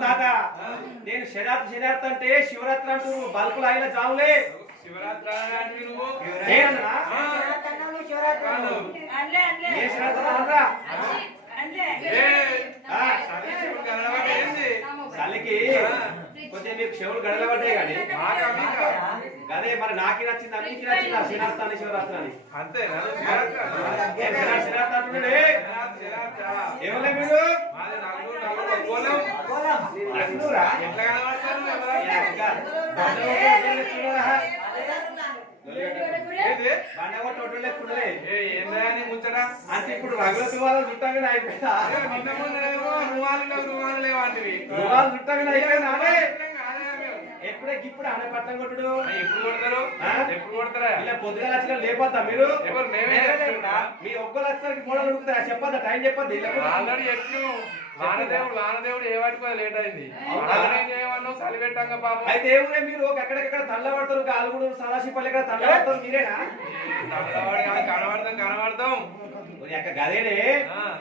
దాదా నేను శరాత్రి అంటే శివరాత్రి అంటూ బల్కులు అయిన జాములే శివరాత్రి నువ్వు చలికి కొంచెం మీకు చెవులు గడలబడ్డాయి కానీ అదే మరి నాకి నచ్చింది అన్నికి నచ్చింది శివరాత్రి శివరాత్రి అని అంతే శివరాత్రి ఏమలే మీరు అంటే ఇప్పుడు రగుల తువాలు చుట్టగానే అయిపోయిందా రుమాలు చుట్టగానే అయిపోయిందా ఎప్పుడే ఇప్పుడు ఆడ పట్టం కొట్టుడు ఎప్పుడు కొడతారు ఎప్పుడు కొడతారా ఇలా పొద్దుగా లక్షలు లేపొద్దా మీరు మీ ఒక్క లక్షలకి కూడా ఉడుకుతారా చెప్పొద్దా టైం చెప్పొద్దు ఆల్రెడీ చెప్పు వానదేవుడు ఏ వాటికి లేట్ అయింది చలి పెట్టాక పాపం అయితే ఏముంది మీరు ఎక్కడెక్కడ తల్లబడతారు ఆలుగుడు సదాశివపల్లి ఎక్కడ తల్లబడతారు మీరేనా కనబడతాం గదేనే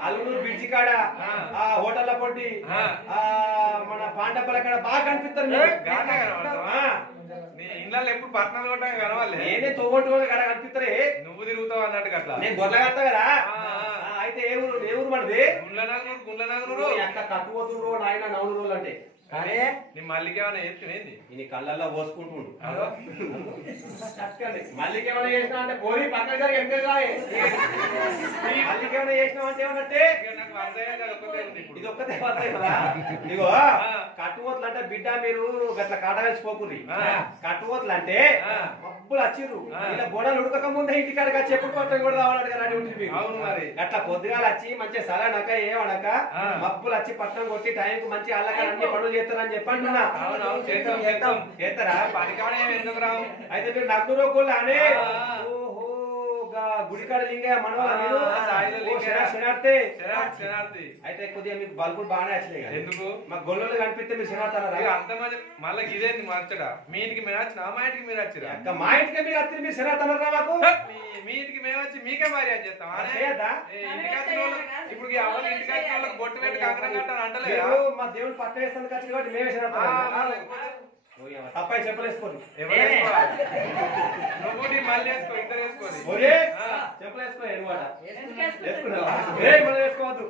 అల్లుడు బ్రిడ్జి కాడ ఆ హోటల్ల పొట్టి మన పాండపల్లి కాడ బాగా కనిపిస్తారు ఇళ్ళల్లో ఎప్పుడు పట్టణాలు కొట్టడం కనవాలి నేనే తోగొట్టు కాడ కనిపిస్తారే నువ్వు తిరుగుతావు అన్నట్టు అట్లా నేను గొర్రె కడతా కదా అయితే ఏ ఊరు మనది గుండ్లనగరు ఎట్లా కట్టుపోతురు నాయన నవ్వు రోజులు అంటే కానీ నీ మల్లికేమైనా చెప్తునేది నీ కళ్ళల్లో పోసుకుంటుండు మల్లికేమైనా చేసినా అంటే పోయి పక్కన జరిగి ఎంత మల్లికేమైనా చేసినావు అంటే ఏమన్నట్టే ఇది ఒక్కతే వస్తాయి కదా ఇగో కట్టుపోతులు అంటే బిడ్డ మీరు గట్ల కాటవేసిపోకుర్రి కట్టుపోతులు అంటే మబ్బులు వచ్చిర్రు ఇలా గోడలు ఉడకక ముందే ఇంటికాడగా చెప్పుడు పట్టం కూడా రావాలంటే కదా ఉంటుంది అవును మరి అట్లా పొద్దుగాలు వచ్చి మంచిగా సలనక ఏమనక మబ్బులు వచ్చి పట్టం కొట్టి టైంకి మంచి అల్లకాడ అన్ని పనులు చేస్తారని చెప్పంటున్నా చేస్తారా అయితే మీరు నగ్గురు కూడా అనే గుడికాడ లింగ మనవాళ్ళి అయితే కొద్దిగా మీకు బల్బులు బాగానే వచ్చాయి ఎందుకు మా గొల్లలు కనిపిస్తే మీరు శనార్థారా అంత మళ్ళీ ఇదేంది మార్చడా మీ ఇంటికి మీరు వచ్చిన మా ఇంటికి మీరు వచ్చారా అక్క మా ఇంటికి మీరు వచ్చి మీరు శనార్థారా మాకు మీ ఇంటికి మేము వచ్చి మీకే భార్య చేస్తాం ఇప్పుడు ఇంటికి వచ్చిన వాళ్ళకి బొట్టు పెట్టి కంకణం కట్టాలి అంటలేదు మా దేవుడు పట్ట వేస్తాను ఖర్చు కాబట్టి మేమే తప్పై చెప్పలేసుకోండి నువ్వు నీ మళ్ళీ వేసుకో ఇద్దరు వేసుకోండి చెప్పలేసుకో వేసుకోవద్దు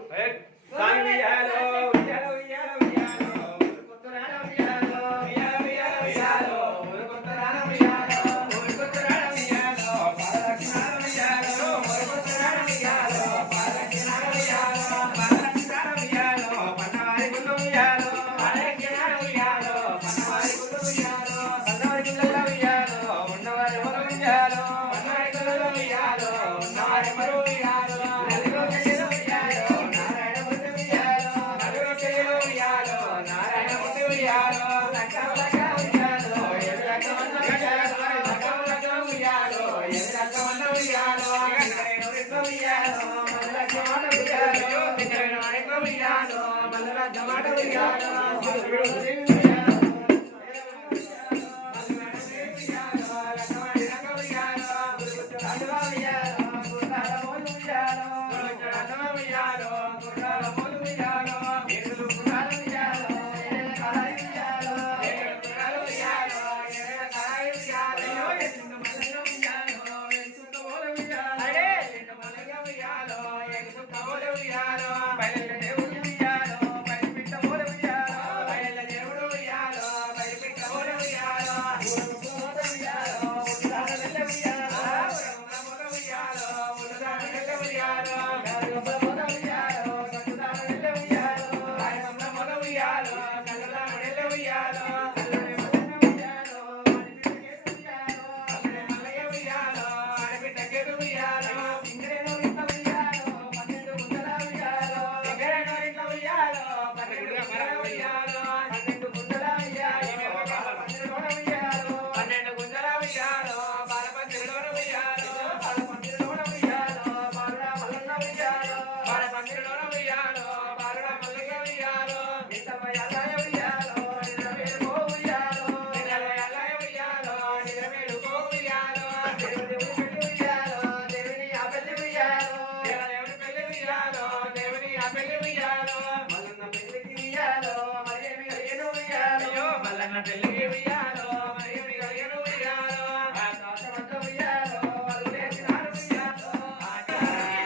పెళ్ళికి ఉయ్యాలో మరియని కలిగను ఉయ్యాలో ఆకాశమంత ఉయ్యాలో అరుడేసినాడు ఉయ్యాలో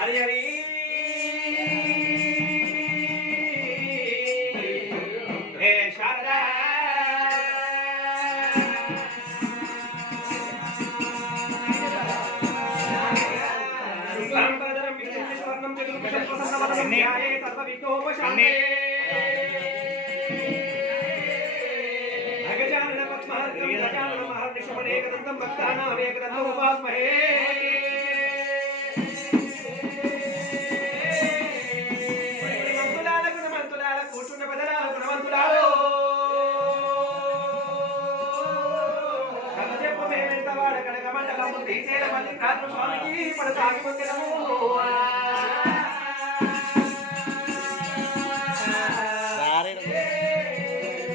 హరి హరి ఏ శారదా శుక్లాంబరధరం విష్ణుం శివర్ణం చతుర్భుజం ప్రసన్నవదనం ధ్యాయే సర్వవిఘ్నోపశాంతయే అగజానన పద్మార్కం గజానన మహర్నిశమనేకదంతం భక్తానామేకదంతం ఉపాస్మహే మంతులాల గుణమంతులాల కూర్చున్న బదలాల గుణవంతులాలో కథచెప్పమేమెంతవాడ కనకమండలము శ్రీశైల మల్లికార్జున స్వామికి పడసాగి మందిరము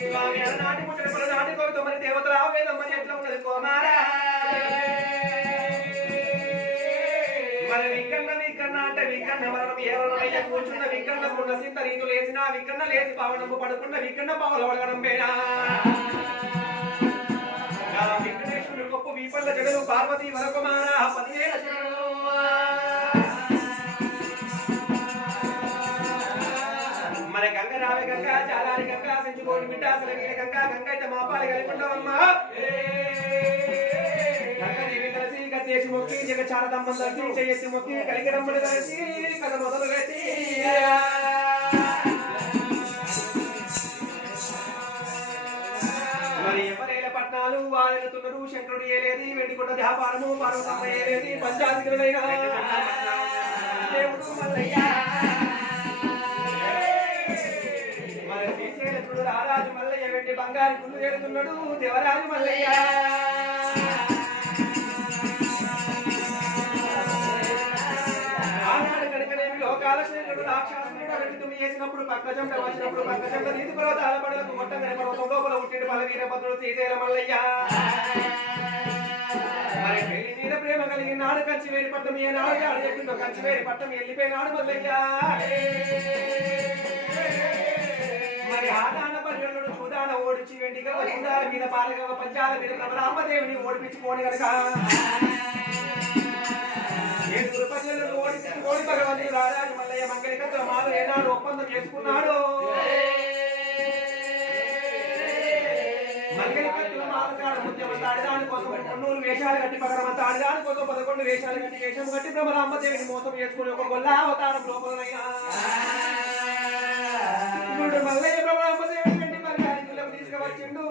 స్వామి అలనాటి ముట్టడి పలనాటి కోవితమని దేవతల వేదమ్మని ఎట్లా ఉన్నది కోమారా మరి వికన్న అంటే వికన్న మరణం ఏవరమయ్య కూర్చున్న వికన్న గుండ సింత రీతులు వేసిన వికన్న లేచి పవనము పడుకున్న వికన్న పవల వడగడం పేనా విఘ్నేశ్వరుడు గొప్ప వీపల్ల జగలు పార్వతీ వరకుమార 10,000 శరణులు మరి గంగ రావే గంగ చాలారి గంగ సెంచుకోటి బిడ్డ అసలు గంగ గంగ అయితే మాపాలి కలిపంటావమ్మా గంగదేవి కలిసి గద్దేసి మొక్కి జగ చారదమ్మని దర్శి చెయ్యెత్తి మొక్కి కలిగిరమ్మని కలిసి కథ మొదలు పెట్టి మరి ఎవరేల పట్నాలు వారెలుతున్నారు శంకరుడు ఏలేది వెండికొండ వ్యాపారము పార్వతమ్మ ఏలేది పంచాధికులైన దేవుడు మల్లయ్య మరి శ్రీశైలపుడు రారాజు మల్లయ్య వెండి బంగారు గుళ్ళు ఏలుతున్నాడు దేవరాజు మల్లయ్య ఆనాడు కనుకనేమి లోకాల శేఖరుడు రాక్షసుడు అరటి తుమ్మి చేసినప్పుడు పక్క చెంట వచ్చినప్పుడు పక్క చెంట నీతి పర్వతాల పడలకు మొట్టంగా పర్వతం లోపల పుట్టిన బల వీరభద్రుడు శ్రీశైల మల్లయ్య మరి పెళ్లి మీద ప్రేమ కలిగిన నాడు కంచివేరి పట్టం ఏ నాడు ఆడు చెప్పిందో కంచివేరి పట్టం వెళ్ళిపోయినాడు మల్లయ్య మరి ఆదాన పర్యటనను చూదాన ఓడించి వెండిగా చూదాల మీద పాలగవ పంచాల మీద రామదేవుని ఓడిపించుకోని కనుక ఓడి భగవంతుడు రారాజు మల్లయ్య మంగళికతో మాలు ఏనాడు ఒప్పందం చేసుకున్నాడు మంగళికత్తుల మాలకాడ ముత్యమంత ఆడదాని కోసం 300 వేషాలు కట్టి పగరమంత ఆడదాని కోసం 11 వేషాలు కట్టి వేషం కట్టి బ్రహ్మరాంబదేవిని మోసం చేసుకుని ఒక గొల్ల అవతారం లోపలైనా మల్లయ్య బ్రహ్మరాంబదేవిని వెండి బంగారు తీసుకువచ్చిండు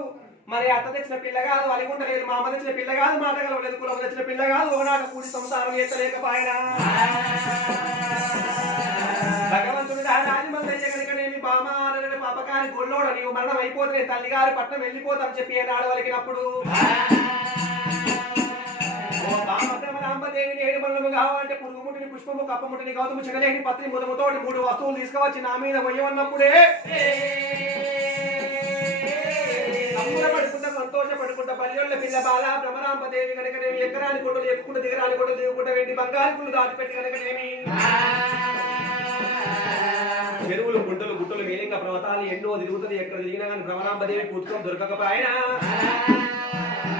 మరి అత్త తెచ్చిన పిల్ల కాదు అలిగుండ లేదు మామ తెచ్చిన పిల్ల కాదు మాట కలవలేదు కులం తెచ్చిన పిల్ల కాదు ఒకనాడు కూడి సంసారం ఎత్తలేకపోయినా భగవంతుడు రాజమల్లయ్య కనుకనేమి బామారని పాపకారి గొల్లోడు నీవు మరణం అయిపోతే తల్లిగారి పట్నం వెళ్ళిపోతాను చెప్పి ఏనాడు వలికినప్పుడు రాంబదేవిని 7 మల్లము కావాలంటే పురుగుముటిని పుష్పము కప్పముటిని గౌతము చిగలేని పత్రి ముదముతోటి 3 వస్తువులు తీసుకువచ్చి నా మీద పోయమన్నప్పుడే పడుకుంటా సంతోషపడుకుంటా పల్లెళ్ళ పిల్ల బాల బ్రహ్మరాంబదేవి కనుకనేమి ఎక్కరాని గుడ్డలు ఎక్కుకుంటూ దిగరాని గుడ్డలు దిగుకుంటా వెండి బంగారు గుళ్ళు దాటిపెట్టి కనుకనేమి చెరువులు గుంటలు గుట్టలు మేలింగ పర్వతాలు ఎన్నో తిరుగుతుంది ఎక్కడ తిరిగినా కానీ బ్రహ్మరాంబదేవి కూర్చొని దొరకకపోయినా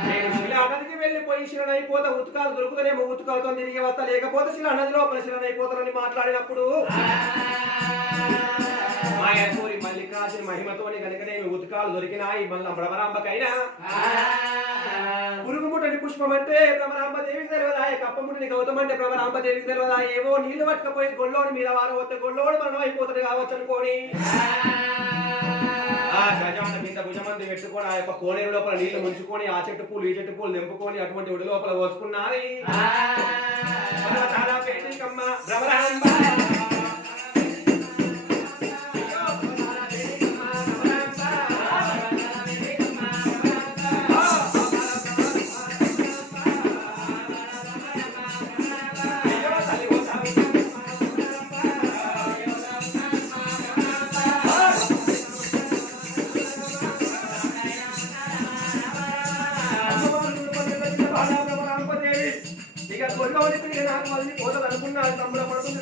నేను శిలా నదికి వెళ్ళిపోయి శిలనైపోతా ఉతుకాలు దొరుకుతానేమో ఉతుకాలతో తిరిగి వస్తా లేకపోతే శిలా నది లోపల శిలనైపోతానని మాట్లాడినప్పుడు మాయపూరి మల్లికార్జున మహిమతోని కనుకనేమి ఉతుకాలు దొరికినాయి మళ్ళా భ్రమరాంబకైనా పురుగుముట్టని పుష్పం అంటే భ్రమరాంబదేవికి తెలియదాయి కప్పముట్టని గౌతమ్ అంటే భ్రమరాంబదేవికి తెలియదా ఏవో నీళ్లు పట్టుకపోయి గొల్లోని మీద వారం వస్తే గొల్లోడు మరణం అయిపోతుంది కావచ్చు అనుకోని ఆ గజమంత మీద భుజమంది పెట్టుకొని ఆ యొక్క కోనేరు లోపల నీళ్లు ముంచుకొని ఆ చెట్టు పూలు ఈ చెట్టు పూలు నింపుకొని అటువంటి ఒడి లోపల పోసుకున్నారు భ్రమరాంబ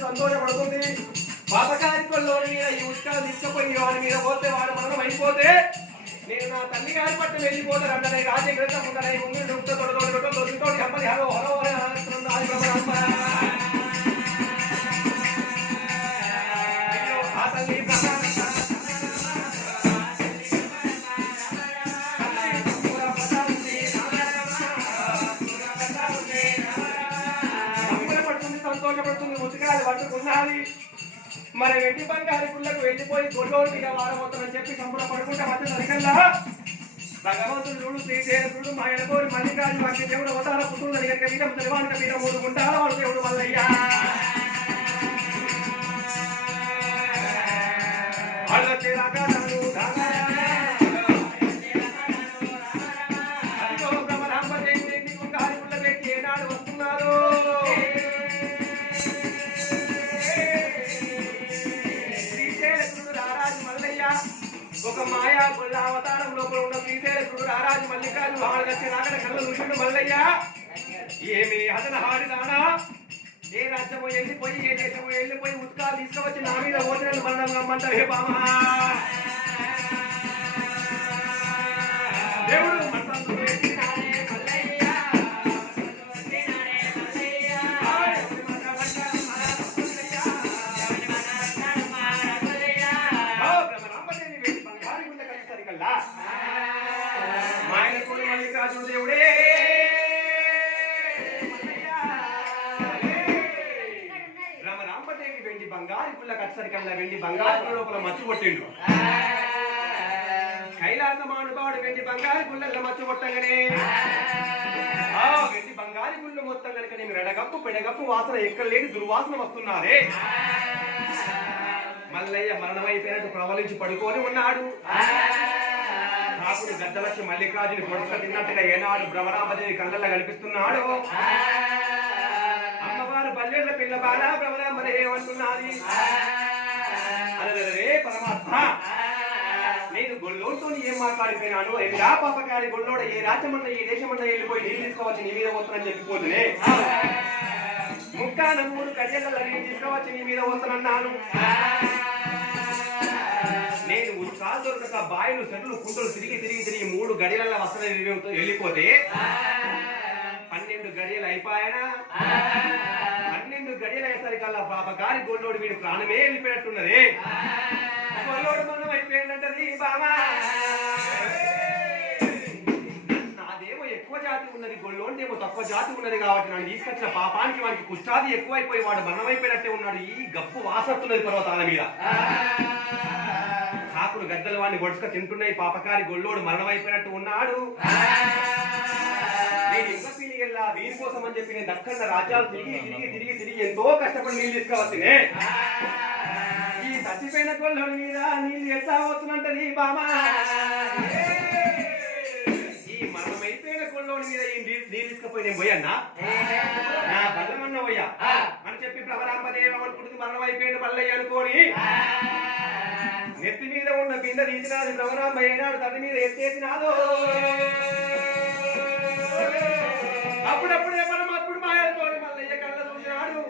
సంతోషపడుతుంది పాపకారి కొల్లోని మీద ఈ ఉత్కాలు తీసుకుపోయి వాడి మీద పోతే వాడు మరణం అయిపోతే నేను నా తల్లి గారి పట్టు వెళ్ళిపోతాను అంటే రాజే గ్రంథం ఉంటాయి ఉండి డుక్తో తోడుతో చెప్పని హలో హలో ఆ తల్లి సంతోషపడుతుంది ముసుకాలు పట్టుకున్నది మరి వెండి బంగారు గుళ్ళకు వెళ్ళిపోయి గొడ్డోడిగా వాడబోతామని చెప్పి సంబర పడుకుంటే మధ్య సరికల్లా భగవంతుడు శ్రీశేషుడు మాయనకోరి మల్లికార్జు వంటి దేవుడు అవతార పుట్టుల దగ్గర వీరం తెలివానికి వీర మూడు గుంటాల వాడు దేవుడు మల్లయ్యా వాళ్ళొచ్చే రాగాను ఏనాడు వస్తున్నారు ఒక మాయా గుళ్ళ అవతారం లోపల ఉన్న శ్రీశైలకుడు రారాజు మల్లికార్జు వాడగచ్చి రాగడ కళ్ళ ఋషుడు మల్లయ్య ఏమి అతను హాడిదానా ఏ రాజ్యమో వెళ్ళిపోయి ఏ దేశమో వెళ్ళిపోయి ఉత్కాలు తీసుకువచ్చి నా మీద ఓటర్లు మరణం రమ్మంటారు హే బామా దేవుడు మాయనకోడి మల్లికార్జున దేవుడే రామరాంపదేవి వెండి బంగారు గుళ్ళ కచ్చరికల్లా వెండి బంగారు లోపల మచ్చు కొట్టిండు కైలాస మానుభావుడు వెండి బంగారు గుళ్ళల్లో మచ్చు కొట్టగానే వెండి బంగారు గుళ్ళు మొత్తం కనుక నేను రెడగప్పు పెడగప్పు వాసన ఎక్కడ లేని దుర్వాసన వస్తున్నారే మల్లయ్య మరణమైపోయినట్టు ప్రవలించి పడుకొని ఉన్నాడు కాకుడు గద్దలక్షి మల్లికార్జుని పొడుక తిన్నట్టుగా ఏనాడు భ్రమరాంబదేవి కళ్ళల్లో కనిపిస్తున్నాడు అమ్మవారు బల్లెళ్ళ పిల్ల బాలా భ్రమరాంబదేవి అంటున్నది అరే పరమాత్మ నేను గొల్లోతో ఏం మాట్లాడిపోయినాను ఎవిడా పాపకారి గొల్లోడ ఏ రాజ్యమన్నా ఏ దేశమన్నా వెళ్ళిపోయి నీళ్ళు తీసుకోవచ్చు నీ మీద వస్తానని చెప్పిపోతునే ముక్కాన 3 కడియల నీళ్ళు తీసుకోవచ్చు నీ మీద వస్తానన్నాను నేను ఉత్సాహ దొరకక బాయిలు చెట్లు కుంటలు తిరిగి 3 గడియల వస్త్రం వెళ్ళిపోతే 12 గడియలు అయిపోయానా 12 గడియలు అయ్యేసరికల్లా పాపగారి గొల్లోడు వీడు ప్రాణమే వెళ్ళిపోయినట్టున్నది గొల్లోడు మనం అయిపోయిందంటది బామా నాదేమో ఎక్కువ జాతి ఉన్నది గొల్లోండేమో తక్కువ జాతి ఉన్నది కాబట్టి నన్ను తీసుకొచ్చిన పాపానికి వానికి కుష్టాది ఎక్కువైపోయి వాడు మరణమైపోయినట్టే ఉన్నాడు ఈ గప్పు వాసస్తున్నది పర్వతాల మీద కాకుడు గద్దలు వాడిని గొడుచుక తింటున్నాయి పాపకారి గొల్లోడు మరణమైపోయినట్టు ఉన్నాడు నేను ఇంకా పిల్లిగల్లా వీరి కోసం అని చెప్పి నేను దక్కన్న రాజ్యాలు తిరిగి ఎంతో కష్టపడి నీళ్ళు తీసుకువచ్చినే ఈ చచ్చిపోయిన గొల్లోడి మీద నీళ్ళు ఎట్లా అవుతున్నంటది బామా ఈ మరణమైపోయిన గొల్లోడి మీద ఈ నీళ్ళు తీసుకుపోయి నేను పోయన్నా నా బల్లమన్న పోయా అని చెప్పి భ్రమరాంబదేవి అనుకుంటుంది మరణమైపోయిన మల్లయ్య అనుకోని నెత్తి మీద ఉన్న బింద తీసినాడు భ్రమరాంబ ఏనాడు తన మీద ఎత్తేసినాడు అప్పుడప్పుడే పరమాత్ముడు మాయలతోని మల్లయ్య కళ్ళ చూసినాడు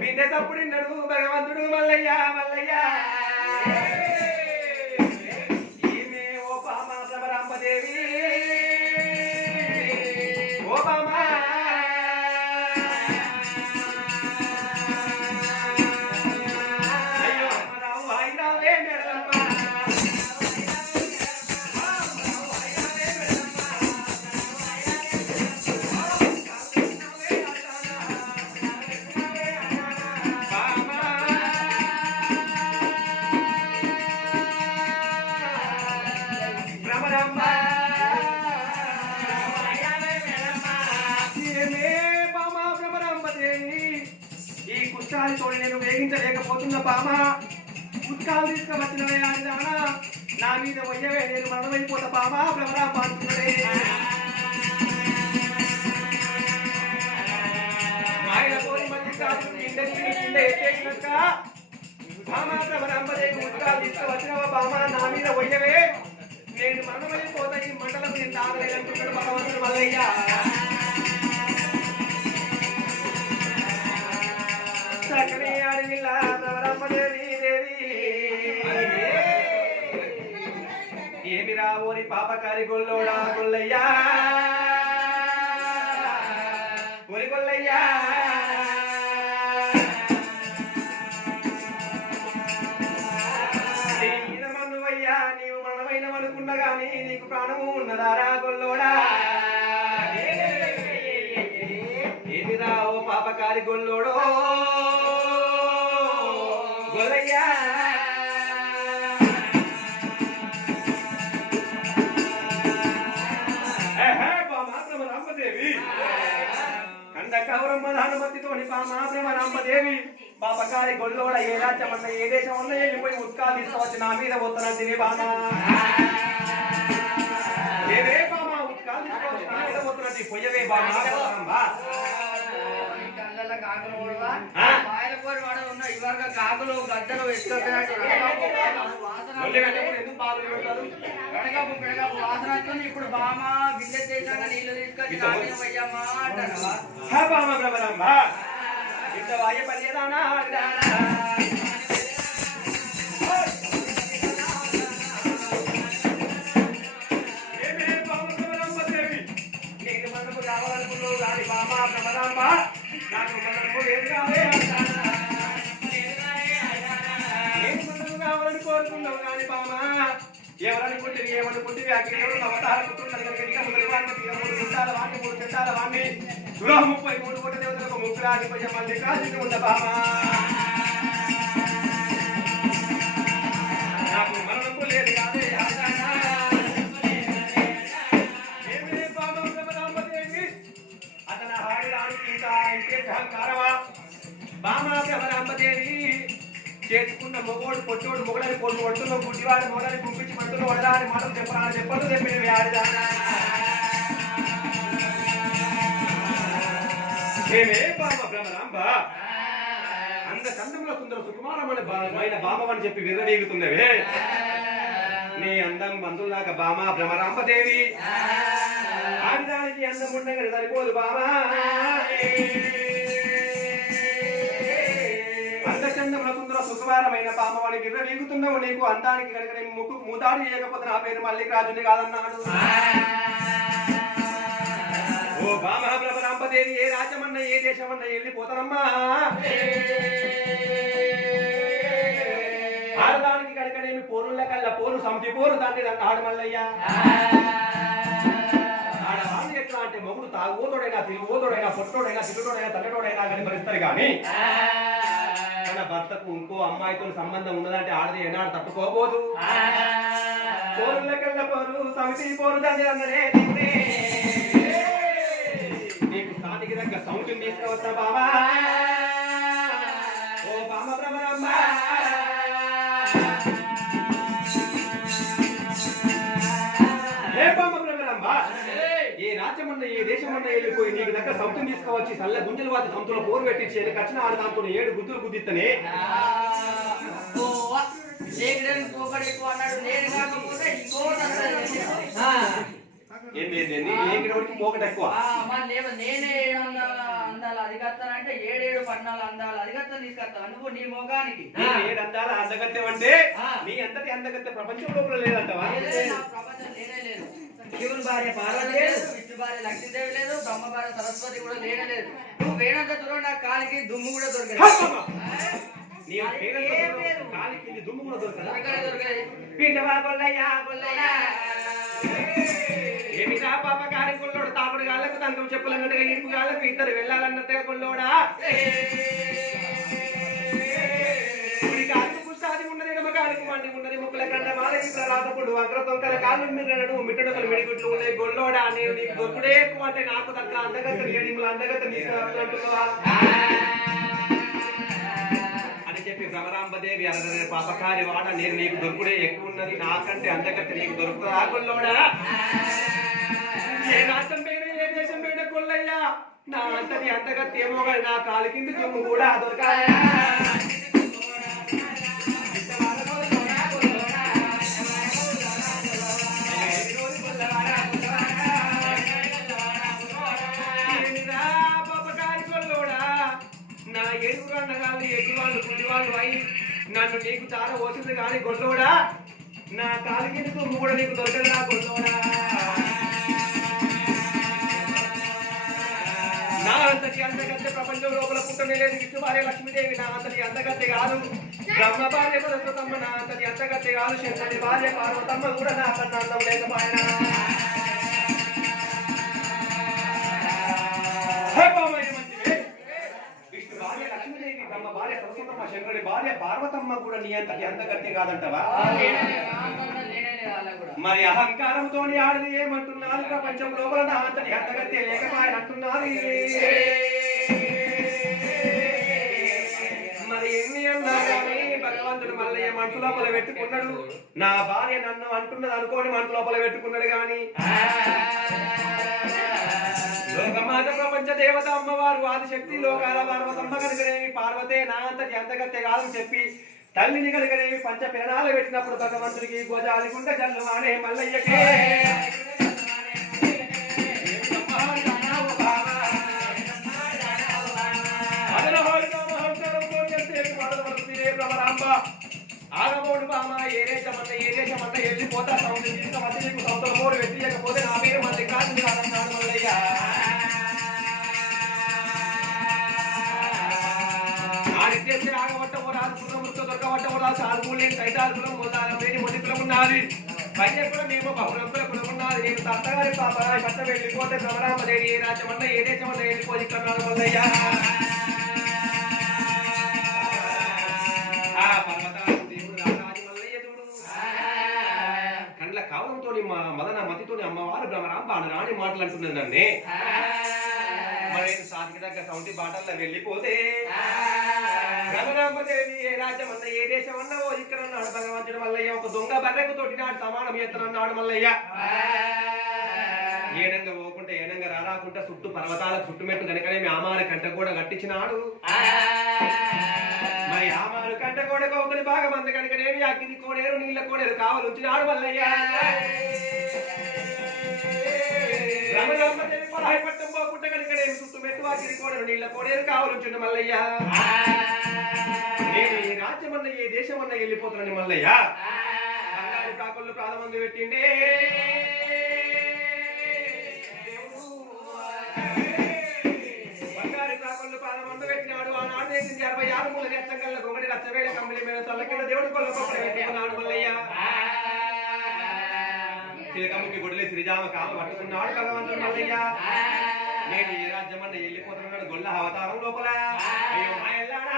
బిందె తప్పుడిన్నాడు భగవంతుడు మల్లయ్య ఈమె ఓ బామ భ్రమరాంబదేవి ఓ బామ తోడి నేను వేగించలేకపోతున్నా బామా ఉత్కాలు తీసుకువచ్చినవే ఆడిదానా నా మీద వయ్యవే నేను మరణమైపోతా బామా భ్రమరాంబ అంటున్నదే మాయల కోరి మల్లికార్జును ఎత్తేసినాక బామా భ్రమరాంబదేవి ఉత్కాలు తీసుకువచ్చినవా బామా నా మీద వయ్యవే నేను మరణమైపోతా ఈ మండలం నేను తాగలేదంటున్నాడు భగవంతుడు మల్లయ్య సకలి అడవిలా భ్రమరాంబదేవి దేవి ఏమి రావోని పాపకారి గొల్లోడా గొల్లయ్యా ఒరి గొల్లయ్యా మనువయ్యా నీవు మరణమైనవనుకున్నా గాని నీకు ప్రాణము ఉన్నదారా గొల్లోడా ఏమి రావో పాపకారి గొల్లోడో గొల్లయ్యా కౌరమ్మ హనుమతితోని పామాప్రమ రామదేవి పాపకారి గొల్లోడ ఏ రాజ్యమన్న ఏ దేశం ఉన్న వెళ్ళిపోయి ఉత్కాలు తీసుకోవచ్చు నా మీద పోతున్నది బామా ఏవే బామా ఉత్కాలు తీసుకోవచ్చు నా మీద పోతున్నది పొయ్యవే బామా కాకులు గద్దలు ఇప్పుడు బామ బిల్లె దేశంగా నీళ్లు తీసుకొచ్చి అయ్యమ్మా కావాలనుకున్నావు రాని బామా బ్రహ్మరాంబ నాకు మనకు ఏది కావాలని కోరుకున్నావు కానీ బామా ఎవరనుకుంటే ఏమనుకుంటే ఎవరు అవతార పుత్రులు వాడిని 3 చింతాల వాడిని 33 కోట్ల దేవతలకు ముగ్గురాది కొంచెం మళ్ళీ కాల్చి ఉండ బామా నాకు మరణము లేదు కాదే ఏమి బామా బ్రహ్మరాంబదేవి అతను హాడిరానికి ఇంకా ఇంకే అహంకారమా బామా బ్రహ్మరాంబదేవి చేసుకున్న మొగోడు పొట్టోడు మొగలని పొట్టు కొడుతున్నావు గుడ్డివాడు మొగలని పంపించి పట్టును వడరా అని మాటలు చెప్పరా చెప్పదు చెప్పినవి ఆడిదానా ఏమే బామ బ్రహ్మరాంబ అంద చందంలో సుందర సుకుమారమైన బామవని చెప్పి విర్రవీగుతున్నవే నీ అందం బంధువులాగా బామ బ్రహ్మరాంబదేవి ఆడిదానికి అందం ఉండగానే సరిపోదు బామా అందచందముల సుందర సుకుమారమైన పామవాణి విర్రవీగుతున్నావు నీకు అందానికి కనుక నేను మూదాడు చేయకపోతే నా పేరు మల్లికార్జుని కాదన్నాడు ఓ బామ బ్రహ్మరాంబదేవి ఏ రాజ్యమన్నా ఏ దేశమన్నా వెళ్ళిపోతానమ్మా ఆడదానికి కనుక నేను పోరుల కల్లా పోరు సంతి పోరు తండ్రి ఆడు మల్లయ్యా ఆడవాళ్ళు ఎట్లా అంటే మొగుడు తాగుతోడైనా తిరుగుతోడైనా పొట్టోడైనా తిరుగుతోడైనా తల్లటోడైనా కానీ భరిస్తారు కానీ తన భర్తకు ఇంకో అమ్మాయితో సంబంధం ఉన్నదంటే ఆడది ఏనాడు తట్టుకోబోదు పోరుల కల్లా పోరు సమితి పోరు తండ్రి అన్నదే నీకు సాటికి దగ్గర సౌండ్ని తీసుకువస్తా బాబా ఓ బామ బ్రహ్మరాంబ ఏ బామ బ్రహ్మరాంబ ఏ రాజ్యమన్నా ఏ దేశమన్నా వెళ్ళిపోయి నీకు దగ్గర సౌండ్ని తీసుకువచ్చి సల్ల గుంజల వాటి సంతులో పోరు పెట్టించి కచ్చిన ఆడదాంతో 7 గుద్దులు గుద్దిత్తనే పోకట ఎక్కువ నేనే అందాలు అదిగత్తానంటే 7 పన్నాలు అందాలు అదిగత్తం తీసుకొస్తా నువ్వు నీ మొగానికి 7 అందాల అందగత్యం అంటే నీ అంతటి అందగత్య ప్రపంచం లోపల లేదంటవా ప్రపంచం లేనే లేదు శివుని భార్య పార్వతి లేదు విష్ణు భార్య లక్ష్మీదేవి లేదు బ్రహ్మ భార్య సరస్వతి కూడా లేనే లేదు నువ్వు వేణంత దూరం నా కాలికి దుమ్ము కూడా దొరకదు కాలికి దుమ్ము కూడా దొరకదు ఏమిరా పాప కారి కొల్లోడు తాపుడు గాళ్ళకు తంతం చెప్పులన్నట్టుగా ఇరుపు గాళ్ళకు ఇద్దరు వెళ్ళాలన్నట్టుగా కొల్లోడా కుస్తాది ఉన్నది ఎడమకాలకు మండి ఉన్నది ముక్కుల కంట మాలకి రాతపుడు అగ్ర తొంకర కాళ్ళు మిర్రడు మిట్టడుకలు మిడిగుట్లు ఉన్నాయి గొల్లోడా నేను నీకు దొరుకుడే ఎక్కువ అంటే నాకు తగ్గ అందగత్త ఏడిముల అందగత్త తీసుకురా అని చెప్పి భ్రమరాంబదేవి అరగ పాపకారి వాడ నేను నీకు దొరుకుడే ఎక్కువ ఉన్నది నాకంటే అందగత్త నీకు దొరుకుతుందా గొల్లోడా ఏ రాష్ట్రం పేరు ఏ దేశం పేరు కొల్లయ్యా నా అంతటి అంతగత్త ఏమో కానీ నా కాలు కింద దుమ్ము కూడా దొరకాలి నా ఎడుగురు అన్నగాళ్ళు ఎడ్డివాళ్ళు గుడ్డివాళ్ళు అయి నన్ను నీకు చాలా ఓసింది కానీ గొల్లోడా నా కాలికి దుమ్ము కూడా నీకు దొరకదు నా కొడుకోడా నా అంతటి అందగత్తె ప్రపంచం లోపల పుట్టనే లేదు విష్ణు భార్య లక్ష్మీదేవి నా అంతటి అందగత్తె కాదు బ్రహ్మ భార్య సరస్వతమ్మ నా అంతటి అందగత్తె కాదు శంకరుడి భార్య పార్వతమ్మ కూడా నా కన్నా అందం లేకపోయినా విష్ణు భార్య లక్ష్మీదేవి బ్రహ్మ భార్య సరస్వతమ్మ శంకరుడి భార్య పార్వతమ్మ కూడా నీ అంతటి అందగత్తె కాదంటవా మరి అహంకారంతో ఆడది ఏమంటున్నారు ప్రపంచం లోపల నా అంతటి అందగత్తె లేకపోయినట్టున్నారు మరి ఎన్ని అన్నా కానీ భగవంతుడు మల్లయ్య మంటు లోపల పెట్టుకున్నాడు నా భార్య నన్ను అంటున్నది అనుకోని మంటు లోపల పెట్టుకున్నాడు గాని లోకమాత ప్రపంచ దేవత అమ్మవారు ఆదిశక్తి లోకాల పార్వతమ్మ కనుకనేమి పార్వతే నా అంతటి అందగత్తె కాదని చెప్పి తల్లిని కనుకనేమి పంచ పిరణాలు పెట్టినప్పుడు భగవంతుడికి గోజాలి గుండె జల్లు అనే మల్లయ్యకే ఆగబోడు బామ ఏరేచమన్న ఏరేచమన్న వెళ్ళిపోతా సౌండ్ తీసుకువచ్చి నీకు సౌందర మూడు పెట్టియకపోతే నా పేరు మళ్ళీ కాదు కాదన్నాడు మల్లయ్య ఆడితే ఆగబట్టము రాదు పునముతో దొరకబట్టము రాదు సాల్పూలేని సైతాల్పులం మొదల పేరు మొదటికులం ఉన్నది పైన కూడా మేము బహుళంకుల కులం ఉన్నది నేను తత్తగారి పాప పట్ట వెళ్ళిపోతే భ్రమరామదేవి ఏ రాజమన్న ఏ దేశమన్న వెళ్ళిపోయి ఇక్కడ మల్లయ్య కండ్ల కావడంతో మా మదన మతితో అమ్మవారు భ్రమరాంబ రాణి మాటలు అంటున్నది నన్నే మరి సాధికి దగ్గర సౌంటి బాటల్లో వెళ్ళిపోతే భ్రమరాంబదేవి ఏ రాజ్యం అన్న ఏ దేశం అన్నవో ఇక్కడ అన్నాడు భగవంతుడు మల్లయ్య ఒక దొంగ బర్రెకు తోటినాడు సమానం ఎత్తనన్నాడు మల్లయ్య ఏనంగా పోకుంటే ఏనంగా రారాకుంటే చుట్టూ పర్వతాలకు చుట్టుమెట్టు కనుకనే మీ ఆమారి కంట కూడా కట్టించినాడు మరి ఆమారు కంట కూడా కౌతలి బాగా మంది కనుకనేమి అగ్ని కోడేరు నీళ్ళ కోడేరు కావాలి ఉంచినాడు మల్లయ్య రమణమ్మదేవి పరాయి పట్టం పోకుంటే కనుకనేమి చుట్టుమెట్టు అగ్ని కోడేరు నీళ్ళ కోడేరు కావాలి ఉంచండి మల్లయ్య నేను ఈ రాజ్యమన్న ఏ దేశమన్న వెళ్ళిపోతున్నాను మల్లయ్య బంగారు కాకులు ప్రాణమందు పెట్టిండే బంగారు కాకులు ప్రాణమందు పెట్టినాడు ఆనాడు వేసింది 66 మూల గచ్చంగల్ల గొంగడి రచ్చవేళ కమ్మలి మీద తల్లకింద దేవుడు కొల్ల పెట్టుకున్నాడు మల్లయ్య చిలకమ్మకి గొడలే శ్రీజామ కామ పట్టుకున్నాడు భగవంతుడు మల్లయ్య నేను ఏ రాజ్యమన్న వెళ్ళిపోతున్నాడు గొల్ల అవతారం లోపల అయ్యో మాయల్లాడా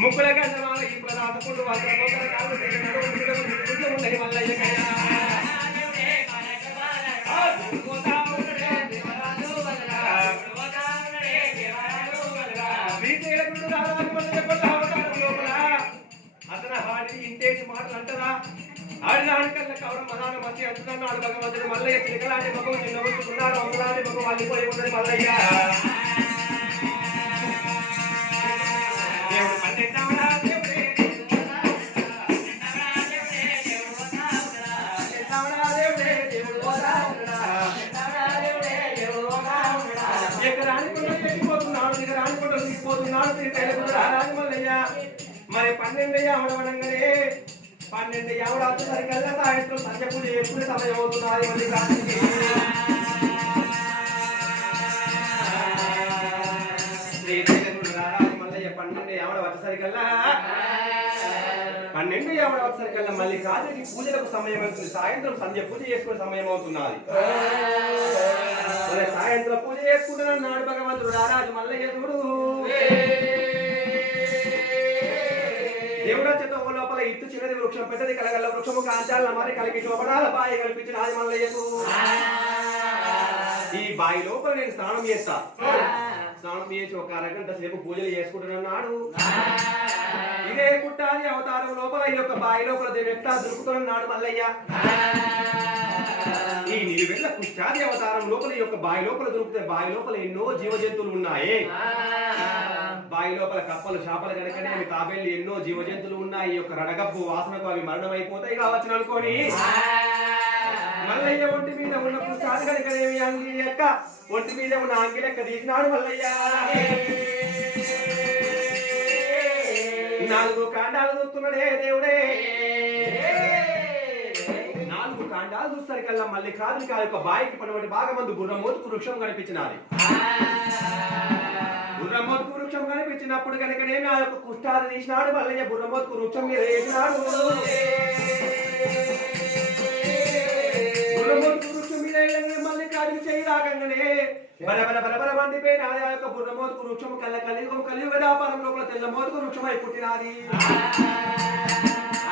ముక్కుల గంధమాల ఈ ప్రదాసకుడు ఉండని మల్లయ్య అతను హాడి ఇంటేసి మాటలు అంటారా ఆడిదాని కన్నా కవరం మదాన మధ్య అంటున్నాడు భగవంతుడు మల్లయ్య చిలకలాంటి మగవు చిన్నబుచ్చుకున్నారు అమ్మలాంటి మగవు అల్లిపోయి ఉన్నది మల్లయ్య మరి 12 అవడవడంగానే 12 అవడాలు సరికల్లా సాయంత్రం సంధ్య పూజ చేసుకునే సమయం అవుతున్నది మళ్ళీ మల్లయ్య 12 అవడ వచ్చేసరికల్లా 12 అవడ వచ్చేసరికల్లా మళ్ళీ రాత్రికి పూజలకు సమయం అవుతుంది సాయంత్రం సంధ్య పూజ చేసుకునే సమయం అవుతున్నది సాయంత్రం పూజ చేసుకుంటున్నాడు భగవంతుడు రారాజు మల్లయ్య చూడు దేవుడా చెత్త లోపల ఇత్తు చిన్నది వృక్షం పెద్దది కలగల్ల వృక్షము కాంచాల మరి కలిగి చూపడాల బాయి కల్పించిన ఆది మల్లయ్యకు ఈ బావి లోపల నేను స్నానం చేస్తా. స్నానం చేసి ఒక అరగంట సేపు పూజలు చేసుకుంటున్నాడు. ఇదే పుట్టాలి అవతారం లోపల ఈ యొక్క బావి లోపల దేవి ఎట్లా దొరుకుతున్నాడు మల్లయ్య. ఈ నిలువెల్ల కుష్టాది అవతారం లోపల ఈ యొక్క బావి లోపల దొరికితే బావి లోపల ఎన్నో జీవ జంతువులు ఉన్నాయి. బావి లోపల కప్పలు చేపలు కనుకనే అవి తాబేళ్లు ఎన్నో జీవ జంతువులు ఉన్నాయి. ఈ యొక్క రడగప్పు వాసనకు అవి మరణం అయిపోతాయి కావచ్చు అనుకోని మల్లయ్య ఒంటి మీద ఉన్న కుష్టాది కనుకనేమి అంగి లెక్క ఒంటి మీద ఉన్న అంగి లెక్క తీసినాడు మల్లయ్య. 4 కాండాలు చూస్తున్నాడే దేవుడే. 4 కాండాలు చూస్తారికల్లా మల్లికార్జునిక యొక్క బాయికి పడినటువంటి బాగా మంది గుర్రమోతుకు వృక్షం కనిపించినది. గుర్రమోతుకు వృక్షం కనిపించినప్పుడు కనుకనేమి ఆ యొక్క కుష్టాలు తీసినాడు మల్లయ్య. గుర్రమోతుకు వృక్షం మీద వేసినాడు. గుర్రమోతుకు వృక్షం మీద మల్లికార్జుని చేయి రాకంగానే బరబర బరబర మండిపోయిన ఆ యొక్క బుర్రమోతుకు వృక్షము కలియుగ వ్యాపారం లోపల తెల్ల మోతుకు వృక్షమై పుట్టినది.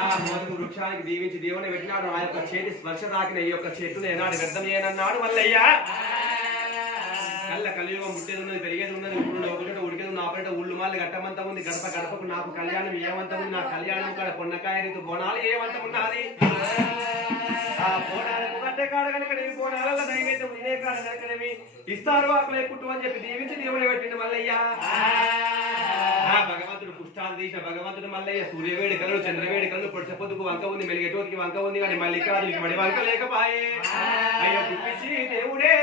ఆ మోతుకు వృక్షానికి దీవించి దేవుని పెట్టినాడు. ఆ యొక్క చేతి స్పర్శ తాకిన ఈ యొక్క చెట్టును ఏనాడు వ్యర్థం చేయనన్నాడు మల్లయ్య. కలియుగం ముట్టేది ఉన్నది, పెరిగేది ఉన్నది, ఇప్పుడు ఒక చోట ఉడికేది ఉన్న ఆపరేట ఉళ్ళు మాలి గట్టమంతా ఉంది. గడప గడపకు నాకు కళ్యాణం ఏమంతం ఉంది. నా కళ్యాణం కాడ పొన్నకాయ రీతు బోనాలు ఏమంతం ఉన్నది. ఆ బోనాలకు గడ్డే కాడ కనుకనేమి బోనాల నైవేద్యం ఇదే కాడ కనుకనేమి ఇస్తారు ఆకలే పుట్టు అని చెప్పి దీవించి దేవుని పెట్టింది మల్లయ్య. భగవంతుడు పుష్టాలు తీసిన భగవంతుడు మల్లయ్య. సూర్యవేడి కళ్ళు చంద్రవేడి కళ్ళు పొడిచపొద్దుకు వంక ఉంది, మెలిగేటోతికి వంక ఉంది, కానీ మల్లికార్జునికి మడి వంక లేకపాయే. అయ్యో గుప్పించి దేవుడే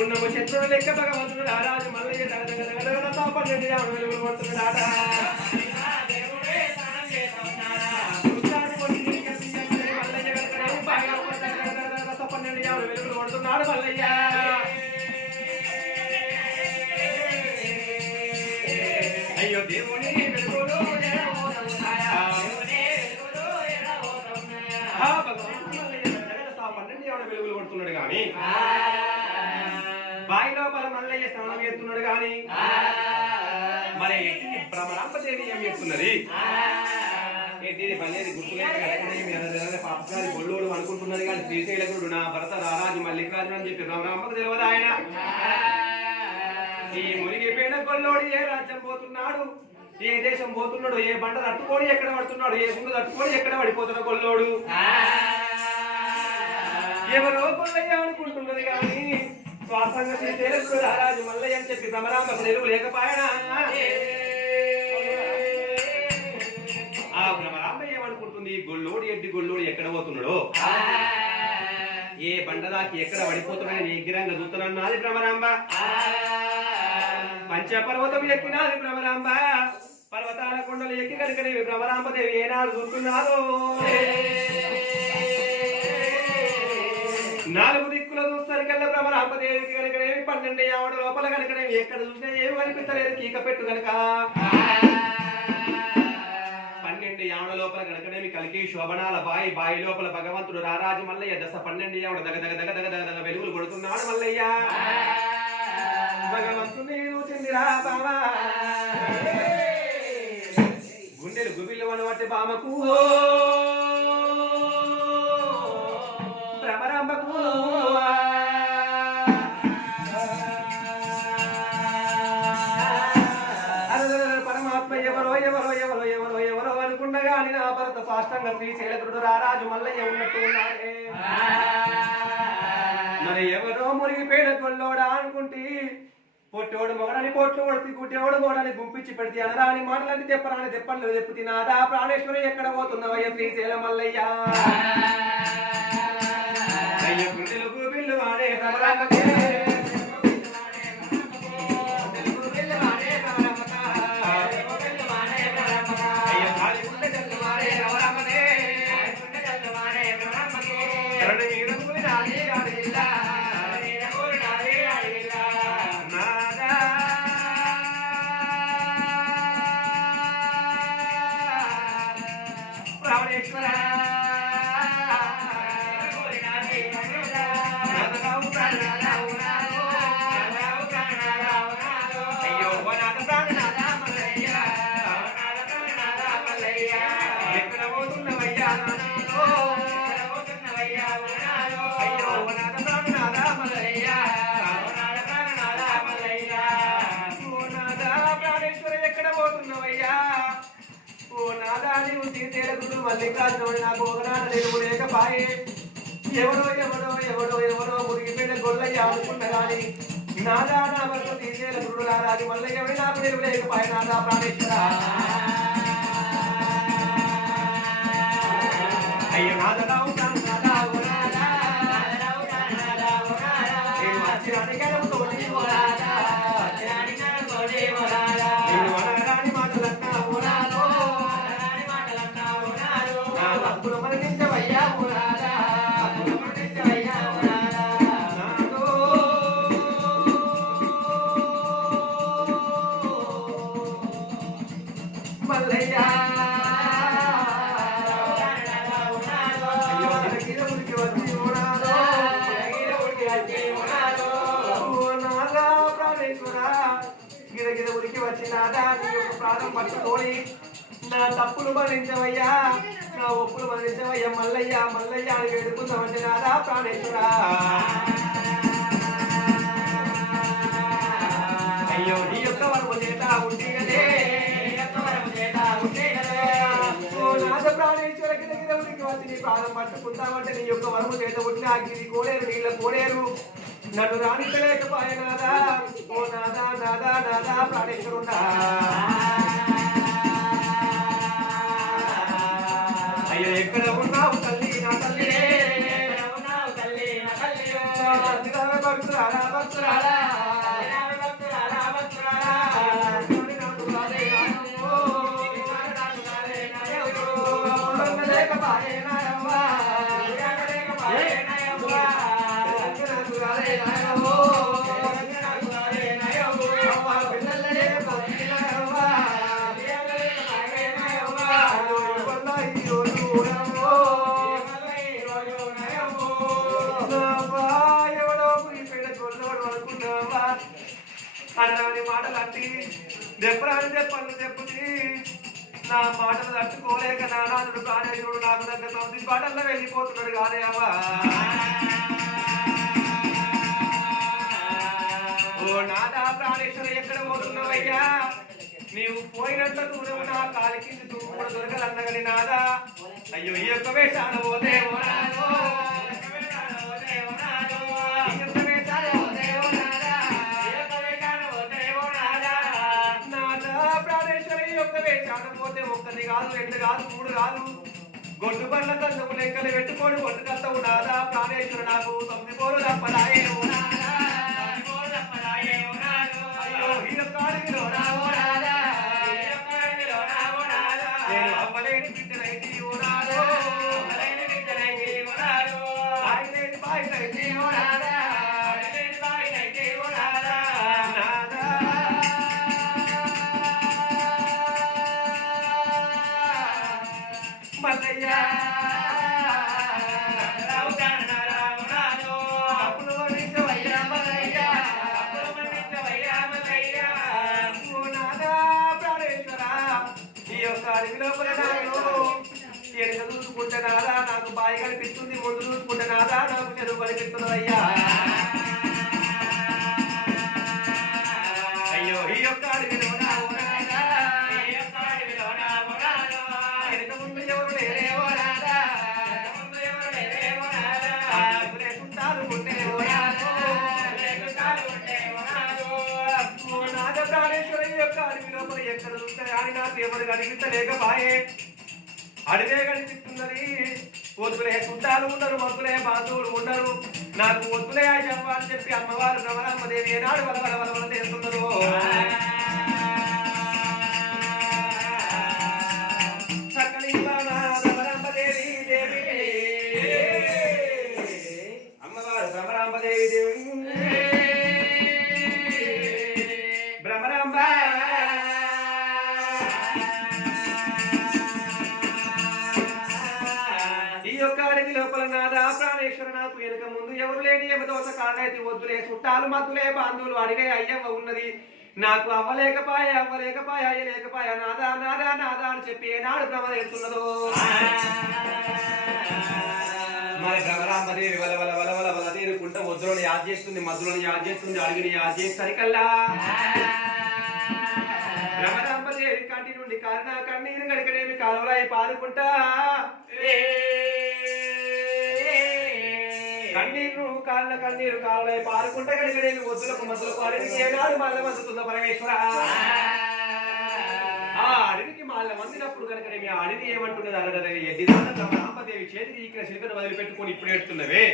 ఉన్నము శత్రుడు లెక్క భగవంతుడు రారాజు మల్లయ్య దగదగ 12 వెలుగులు కొడుతున్నాడా. వెలుగులు కొడుతున్నాడు మల్లయ్య. అయ్యో దేవుని వెలుగులు వెలుగులు కొడుతున్నాడు గాని బావి లోపల మల్లయ్య స్నానం చేస్తున్నాడు గాని మరి భ్రమరాంపదేవి ఏం చేస్తున్నది? ఏంటి పల్లెది గుర్తులేదు పాపగారి గొల్లోడు అనుకుంటున్నది కానీ శ్రీశైలకుడు నా భరత రారాజు మల్లికార్జున అని చెప్పి భ్రమరాంపకు తెలియదు ఆయన. ఈ మునిగిపోయిన గొల్లోడు ఏ రాజ్యం పోతున్నాడు, ఏ దేశం పోతున్నాడు, ఏ బండ తట్టుకొని ఎక్కడ పడుతున్నాడు, ఏ గుండు తట్టుకొని ఎక్కడ పడిపోతున్న గొల్లోడు ఎవరో గొల్లయ్య అనుకుంటున్నది కానీ శ్వాసంగా శ్రీశైలకుడు రారాజు మల్లయ్య అని చెప్పి భ్రమరాంపకు తెలుగు లేకపోయినా ఆ భ్రమరాంబ ఏమనుకుంటుంది? గొల్లోడు ఎడ్డి గొల్లోడు ఎక్కడ పోతున్నాడో, ఏ బండదాకి ఎక్కడ పడిపోతున్నాడని ఎగ్గిరంగా చూస్తున్నాది భ్రమరాంబ. పంచపర్వతం ఎక్కినాది భ్రమరాంబ. పర్వతాల కొండలు ఎక్కి కనుకనే భ్రమరాంబదేవి ఏనాడు చూస్తున్నారు. 4 దిక్కుల చూసరికల్లా భ్రమరాంబదేవికి కనుకనేవి 12 యావడ లోపల కనుకనేవి ఎక్కడ చూసినా ఏమి కనిపించలేదు. కీక పెట్టు కనుక 12 యావడ లోపల కనుకనేవి కలికి శోభనాల బాయి లోపల భగవంతుడు రారాజు మల్లయ్య 12 యావడ దగ దగ దగ దగ దగ వెలుగులు కొడుతున్నాడు మల్లయ్య. భగవంతుని చూసిందిరా బావా, గుండెలు గుబిల్లు అనబట్టి బామకు భ్రమరాంబకు పరమాత్మ ఎవరో ఎవరో ఎవరో ఎవరో ఎవరో అనుకుండగా నా భరత సాష్టంగా శ్రీశైలకుడు రారాజు మల్లయ్య ఉన్నట్టు ఉన్నాడే. మరి ఎవరో మురిగిపోయిన గొల్లోడా అనుకుంటే పొట్టోడు మొగడని పొట్లు కొడుతు గుడ్డేవాడు మొగడని గుంపించి పెడితే అనరాని మాటలని తెప్పరాని తెప్పలు తెప్పు తినాదా ప్రాణేశ్వరి ఎక్కడ పోతున్నావయ్య శ్రీశైల మల్లయ్య. అయ్య గుండెలు గూబిల్లు వాడే భ్రమరాంబకే అయ్య గాలి ఉండే ప్రాణేశ్వర నాదరావు ప్రాణనాథావు నాదో. అయ్యో నాద ప్రాణనాథ మల్లయ్య ఎక్కడ పోతున్నవయ్యా నాదో. అయ్యో నాద ప్రాణనాథ మల్లయ్య ఓ నాద ప్రాణేశ్వర ఎక్కడ పోతున్నవయ్యా. ఓ నాదా నీవు తీర్థేలకు మల్లికార్జునుడు నాకు ఒకనాడు నేను లేకపాయే. ఎవడో ఎవడో ఎవడో ఎవడో మురిగిపోయిన గొల్లయ్య అనుకున్న గాని నాదా నా వరకు తీర్థేలకు రాది మల్లయ్య ఎవడి నాకు నేను లేకపాయే. నాదా ప్రాణేశ్వర అయ్యో నాదరావు ప్రాణనాథావు నాదా. నేను వచ్చిన అడిగలతోటి పోరాదా నేను అనరాని మాటలన్నావు నాదో. నా తప్పులు మరణించవయ్యా నాదా. నాదో. మల్లయ్య అయ్యో గిరగిర ఉరికి వచ్చి నాదో. ఓ నాదా ప్రాణేశ్వర గిరగిర ఉరికి వచ్చి నాదా నీ యొక్క ప్రాణం పట్టుకొని నా తప్పులు మరణించవయ్యా. నా ఒప్పులు మరణించవయ్యా మల్లయ్య మల్లయ్య అని వేడుకుందామంటే నాదా ప్రాణేశ్వర. అయ్యో నీ యొక్క వరము చేత ఉండేదే. ఓ నాద ప్రాణేశ్వర గిరగిర ఉరికి వచ్చి నీ ప్రాణం పట్టుకుంటామంటే నీ యొక్క వరము చేత ఉంటే ఆ గిరి కోలేరు నీళ్ళ కోలేరు నన్ను రాణించలేకపోయే నాదా. ఓ నాదా నాదా నాదా ప్రాణేశ్వరుడా. అయ్యో ఎక్కడ ఉన్నావు తల్లి నా తల్లి. భక్తురాలా భక్తురాలా అనరాని మాటలు అట్టి దెప్పరాని దెప్పలు దెప్పుతి నా మాటలు తట్టుకోలేక నానాథుడు ప్రాణేశ్వరుడు నాకు దగ్గర 9 పాటల్లో వెళ్ళిపోతున్నాడు కాదే అవ్వా. ఓ నాదా ప్రాణేశ్వర ఎక్కడ పోతున్నావయ్యా. నీవు పోయినంత దూరం నా కాలి కింది నువ్వు కూడా దొరకలన్నగని నాదా. అయ్యో ఈ యొక్క వేషాన పోతే పోతే ఒక్కది కాదు 2 కాదు 3 కాదు గొడ్డు పళ్ళ కందము లెక్కలు పెట్టుకోడు ఒడ్డు కత్తవు నాదా. ప్రాణేశ్వర నాకు 9 పోలు తప్పదాయే అయ్యో ఈ యొక్క అడవిలో రావో నాదా. నేను అమ్మలేని బిడ్డనైతే ఓ నాదో. ఆయనేని బాయినైతే ఓ నాదా. నాదా మల్లయ్య అప్పుడు మరణించవయ్యా మల్లయ్య. ఓ నాదా ప్రాణేశ్వర ఈ యొక్క అడవి లోపల నాయను వెనుక చూసుకుంటే నాదా నాకు బాయి కనిపిస్తుంది. ముందు చూసుకుంటే నాదా నాకు చెరువు కనిపిస్తున్నదయ్యా. అయ్యో ఈ యొక్క అడవిలో వెనుక ముందు ఎవరు లేరేవో నాదా. చుట్టాలు ఉండేవో నాదో. ఓ నాద ప్రాణేశ్వర ఈ యొక్క అడవి లోపల ఎక్కడ చూస్తే కానీ నాకు ఎవరు కనిపించలేకపాయే. అడవే కనిపిస్తున్నది. వద్దులే చుట్టాలు ఉండరు వద్దులే బాంధవులు ఉండరు నాకు వద్దులే అయ్యమ్మ అని చెప్పి అమ్మవారు భ్రమరామ్మదేవి ఏనాడు వలవల వలవల చేస్తున్నారు. చక్కని భ్రమరామ్మదేవి దేవి అమ్మవారు భ్రమరామ్మదేవి దేవి భ్రమరాంబ వెనుక ముందు ఎవరు లేని ఏమదోస కానైతే వద్దులే చుట్టాలు మద్దులే బంధువులు అడిగే అయ్యవ్వ ఉన్నది నాకు అవ్వలేకపాయ అయ్యలేకపాయ నాదా నాదా నాదా అని చెప్పి ఏనాడు భ్రమ ఎడుతున్నదో మరి భ్రమరాంబదేవి వల వల వల వల వల తీరుకుంట వద్దులను యాద్ చేస్తుంది మద్దులను యాద్ చేస్తుంది అడిగిని యాద్ చేసరికల్లా భ్రమరాంబదేవి కంటి నుండి కరుణ కన్నీరు గడికడేమి కాలువలై పారుకుంటా కన్నీరు కాళ్ళ కన్నీరు కాలువలై పారుకుంటా గడికడేమి వద్దులకు మద్దులకు అడిగి ఏనాడు మళ్ళీ మందుతుందో పరమేశ్వర ఆ అడవికి మాళ్ళ మందినప్పుడు కనుకనేమి ఆ అడవి ఏమంటున్నది అరడరగా ఎడ్డిదాన భ్రమరాంబదేవి చేతికి ఇక్కడ శిల్పను వదిలిపెట్టుకొని ఇప్పుడు ఎడుతున్నవే